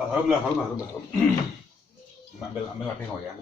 Harum. Ambil api ya.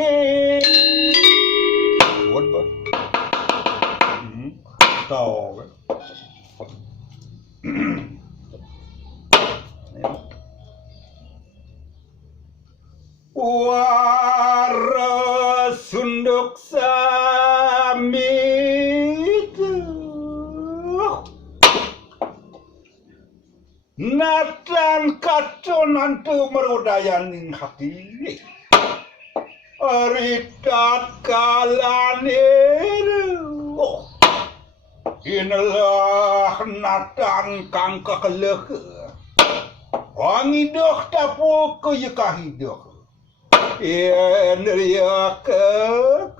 ke buat ba tao cái wara sunduk samit natan kaconan tu merodayaning hati aritat kalanir inilah natan kang kekeleh wangidoh tapu kuyakahidoh ria kekut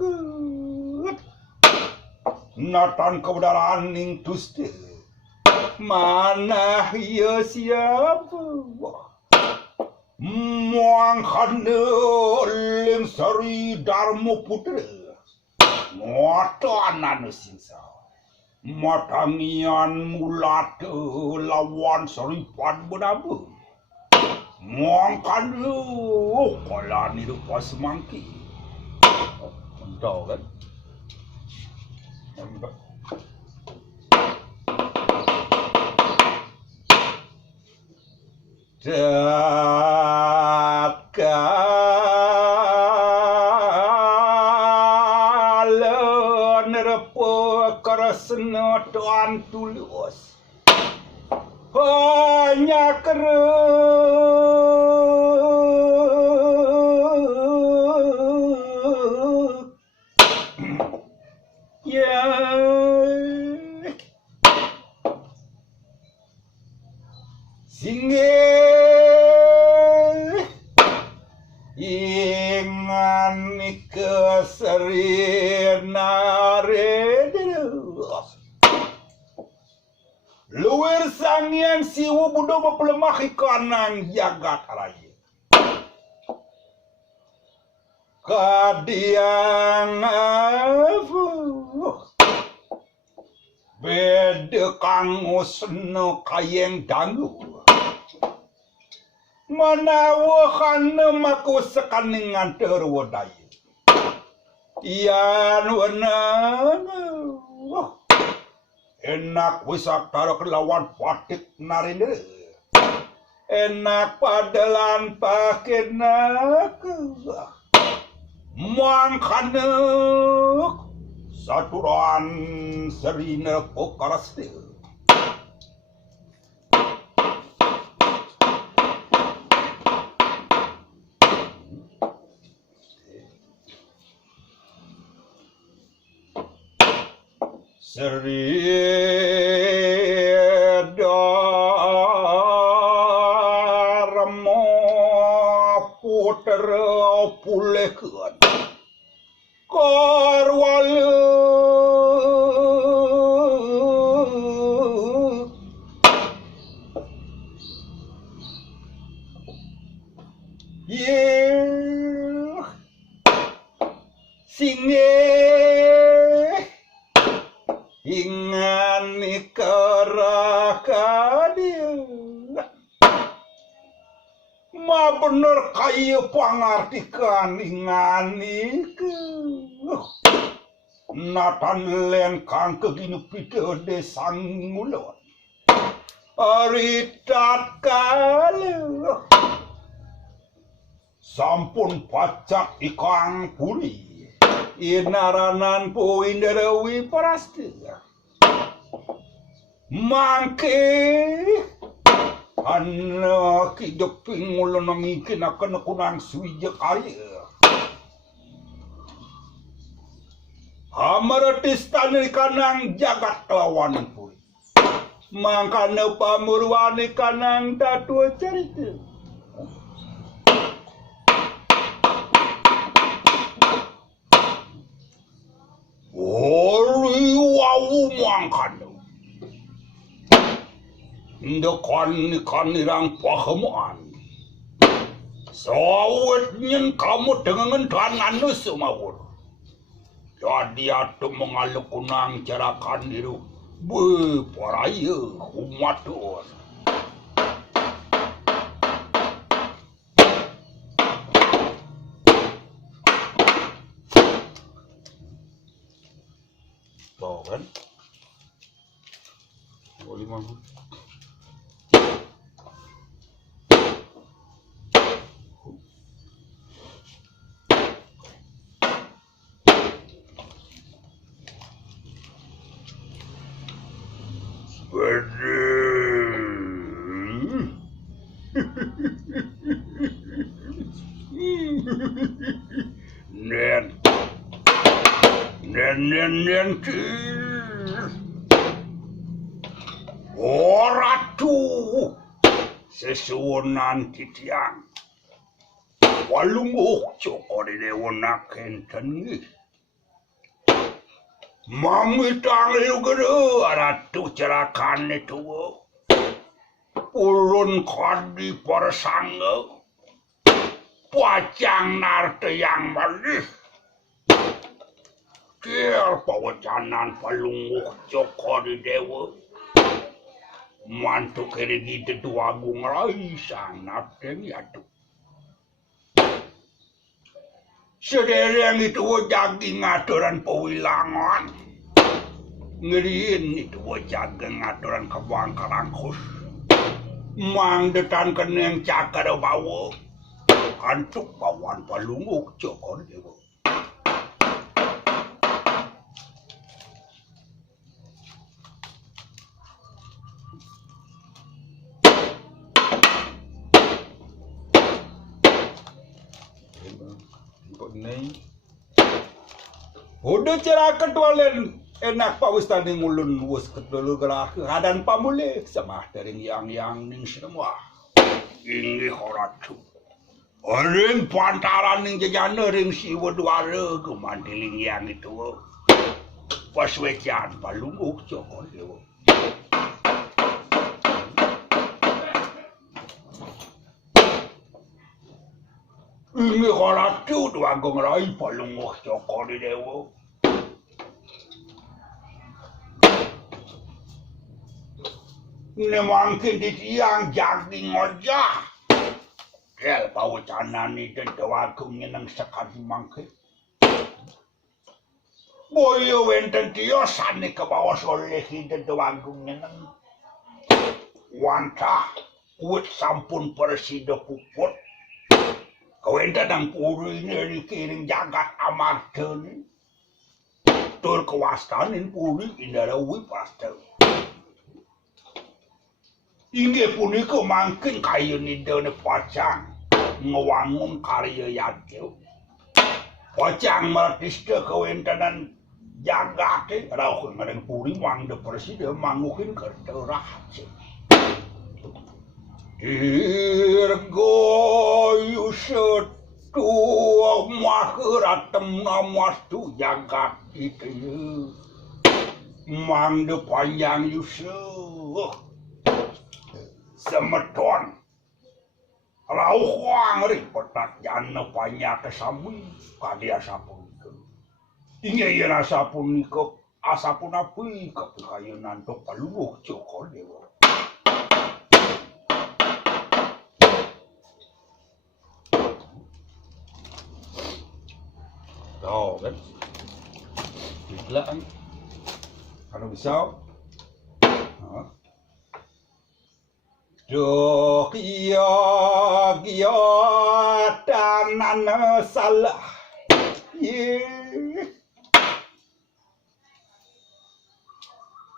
natan kebedaran ning tuste mana ya siapa muang khane ling sari darmo putra mata nanu sinsa matangian mulat lawan sari pan benabu muang khane kala ni rupa semangki entah kan Dakala nerpa karasna tuan tulus hanya keruk ya singe ingan keserenare luwer sangian siwu budo pelemah ikanang jagat raya kadiang bede kang usno kayeng dangu manawahan maku sekaningan terwadai iyan wenang enak wisata kelawan patik narinde enak padalan pakenak mangkane saturan serina pokaraste Dharma putra pulekeun karwala ye singe ingan ikarakadia ma bener kaya pangartikan ingan ike natan len kang keginu pide sang ngulon aritat kala sampun pacak ikang puri inaranan po indarawi parasti mangke anak hidup pingulon nangikin akan kunang suwijak arya amaratistan kanang jagat lawan puri mangkana pamurwani kanang datu cerita ori wau mangkana ndekan kanirang pahamuan sawetnyen kamu dengan tangan sumawur jadi atu mengalukunang cerakan diru beparaya umatur Tuh kan. Boleh mah. Nen Oratu sesuonan titiang walunguk cokori dewana kenten mamitang lugero aratu cerakan itu ulun kadi persangga pacang narte yang malih Kiel pawacanan palunguk cokori dewa mantu kiri gitu dua agung rai sangat yaitu sedereng itu jaging aturan pewilangan ngeriin itu jaging aturan kebang karangkus mangdetan keneng cakar bawa antuk bawan palunguk cokori dewa udah cerakan tualen enak pa wis tadi ngulun wis ketelu gerak kadan pamule sama dari yang ning semua ini horatu ring pantaran ning jajana ring siwa duara kemandiling yang itu pas wecan palunguk cokol dewa ini horatu dua gong rai palunguk cokol dewa Nemangkin di tiang jaging ngojah. Kel pawacanan ni tentuagung nang sekali mangkin. Boyo wenten tiyo sani ke bawah soleh tentuagung nang. Wantah kuat sampun persida puput. Kawenta nang puri ni kiring jagat amarta ni. Tur kewastanin puri indara wipasta. Inggih punika mangkin kaya nidane pacang ngewangun karya yadya. Pacang martista kawentanan jagate rauh ngareng puri mangde presida mangukin kerta rahace. Dirgo setu maharatem namastu jagat itu mangde panjang yusuf. Semeton rauh wangri petak jana banyak kesambui kadia sapun itu inge yana sapun niko asapun api kepikayunan to palunguk cokol dewa tuh kan gila kan kalau bisa Duh iya tanan salah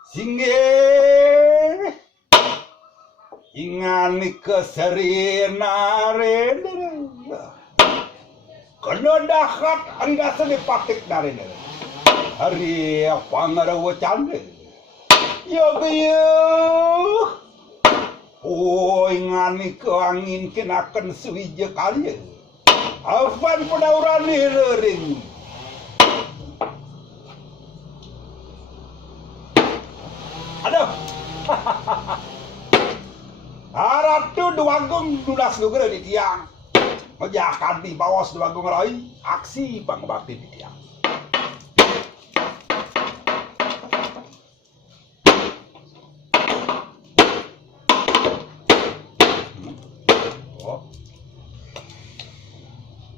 singe ingani keserenare kena dahat hari gasa dipatik dari hari pangarawa cande ya gaya ngani ke angin kenakan suwija kali afan pedauran ring aduh harap tu dua gong dunas lugera di tiang menjakan di bawah dua gong rai aksi pangbakti di tiang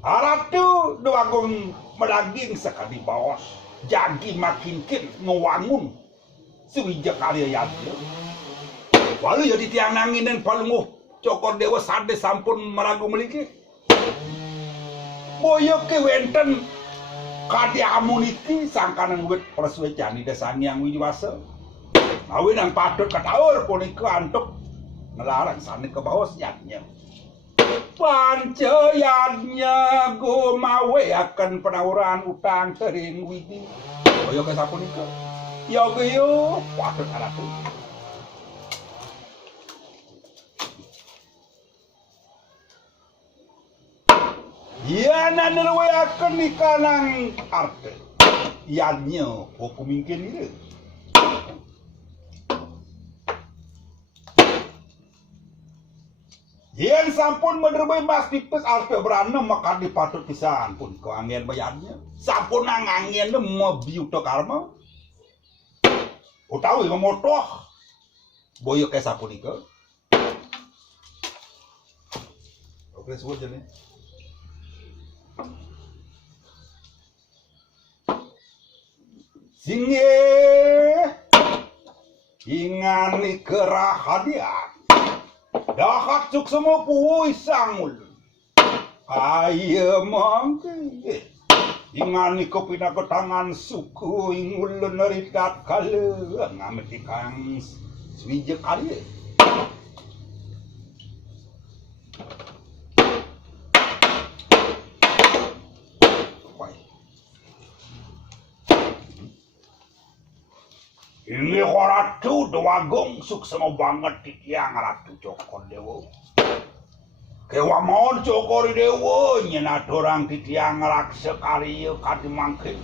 harap tu dua gong medaging sekali bawah jagi makin kin ngewangun suwija kali ya. Walu ya tiang nanginen palunguh cokor dewa sade sampun meragu meliki. Boyo ke wenten kadi amuniti sangkanan wit perswecani desang yang wijiwasa. Awin ang patut kataur punika antuk ngelarang sani ke bawah siatnya. Pancayannya gumawe akan penawuran utang tering widi. Boyo ke sapunika. Yo patut aratu. Ya nanelwe akan ikanang arte. Yanyo hukum mungkin ini. Yen sampun menerbai mas tipes arte berana maka dipatut pisan pun ke angin bayarnya. Sampun nang angin mau biuto karma. Utawi memotoh. Boyo ke sapunika. Oke sebut jadi. Singe ingani kerahadian dahat cuk semua puy sangul ayo mangke ingani kopina ke tangan suku ingul neritat kale ngameti kang swije kali ini ratu doagong suksema banget titiang ratu cokor dewo. Kewa mohon cokor dewo nyenat orang titiang rak sekali kadi mangke.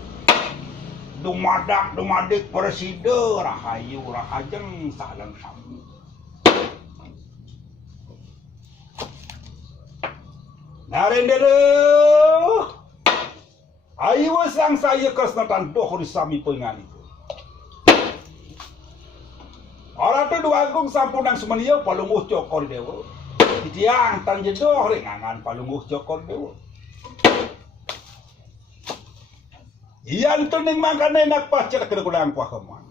Dumadik preside rahayu rahajeng salang sami. Narendele ayu sang saya kesnatan dohri sami pengali. Orang tu dua agung sampunang semenia palunguh cokor dewa. Titiang tan jedoh ringangan palunguh cokor dewa. Iyan tu ning mangkane nak pacar kena kudang pahaman.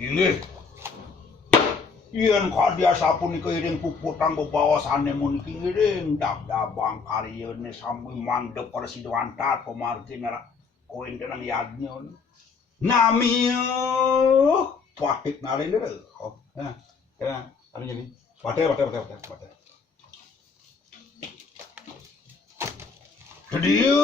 Ini. Iyan kadia sapun keiring puputang bebawasane mun kiring dab-dabang kariyene sambil mandep persiduan tat pemargin koin dengan yadnyon. Namiyo pahit narin dulu. Oh, nah, kena anu jadi. Pate. Dia.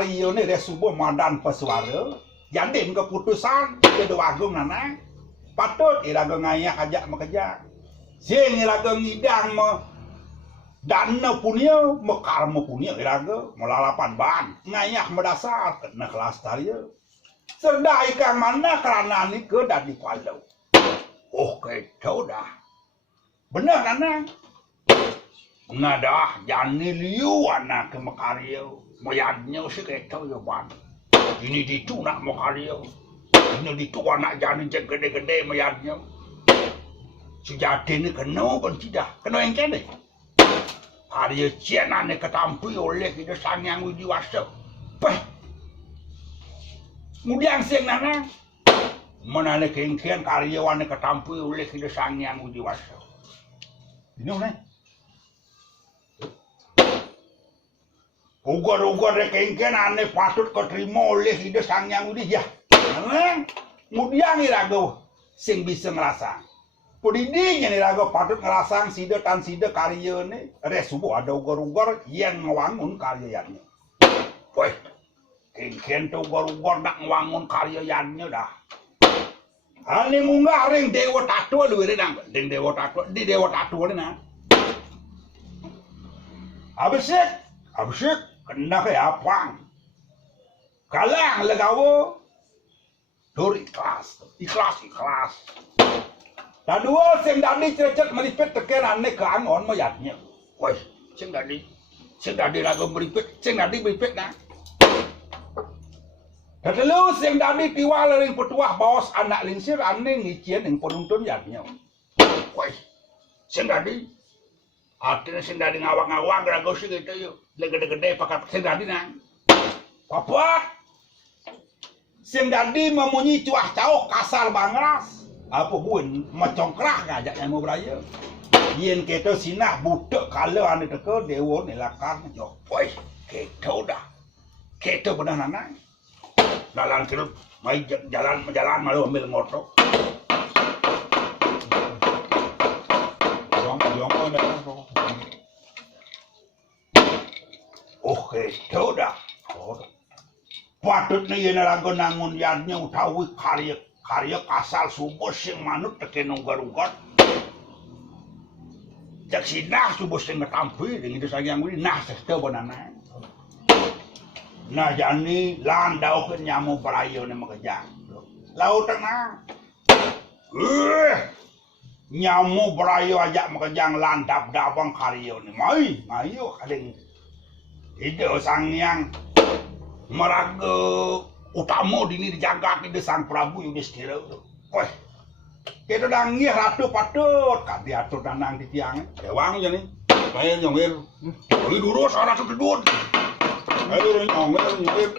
karya ni resubuh madan pesuara. Jadin keputusan kedua agung nana. Patut iraga ngayah ajak makejang. Sing iraga ngidang dana punya mekarma punya iraga melalapan ban ngayah mendasar kena kelas tarya. Sedai kang mana kerana ni ke dah dipalau. Oh kau dah. Benar nana. Ngadah jani liu anak ke makarya. Mayadnya si kau ya ban. Ini ditu nak makarya. Ini ditu anak jani cek gede-gede mayadnya. Sejati ni kena pun tidak. Kena yang kene. Karya cianan ni ketampui oleh kita sang yang widiwasa. Peh. Kemudian siang nana. Mana ni kengkian karyawan ni ketampui oleh kita sang yang widiwasa. Ini mana? Ugar-ugar ni kengkian ane patut keterima oleh kita sang yang widiwasa. Kemudian iraga sing bisa ngerasa. Pudidinya ni iraga patut ngerasa sida tan sida karya ni resubuh ada ugar-ugar yang ngewangun karyaannya. Weh, kengkian tu ugar-ugar nak ngewangun karyaannya dah. Ane munggah ring dewa tatua lu redang, ding dewa tatua di dewa tatua ni na. Abisik, kena ke apang. Kalang legawo. Dur ikhlas. Dan dua sing dadi cerecet melipet teken ane ke angon mayatnya. Woi, sing dadi raga melipet, sing dadi melipet na. Ketelu sing dadi tiwal ring petuah bawas anak lingsir ane ngicien ing penuntun yatnya. Woi, sing dadi artinya sing dadi ngawang-ngawang raga sing gitu yuk. Gede-gede pakai sing dadi na. Papat. Sing dadi memunyi cuah cauh kasar bangras. Apa buin macongkrah ngajak yang mau beraya. Yen kita sinah budak kalau ane teka dewa ni lakar jo. Woi, kita dah. Kita benar nana. Dalam kira mai jalan malu ambil motor. Jong ada. Oh, kita dah. Patut ni yen raga nangun yadnya utawi karya kasal subuh sing manut teken unggar-unggar. Jak sinah subuh sing ngetampi dengan itu sayang wili nah sesta banana. Nah jani landau ke nyamu berayo ni makejang. Laut tenang. Nyamu berayo ajak makejang landap dabang karya ni. Mayo kaling. Ide sang yang meraga utama dini dijaga kita sang Prabu Yudhistira. Weh, kita dangi ratu patut kan diatur danang di tiang. Ewang je ni, kaya nyongir. Kali dulu sana sedut. Ayo nyongir.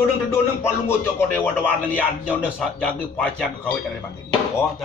Terdunung palung cokok dewa dewa yang yadnya udah jaga pacang kawin dari batin. Oh,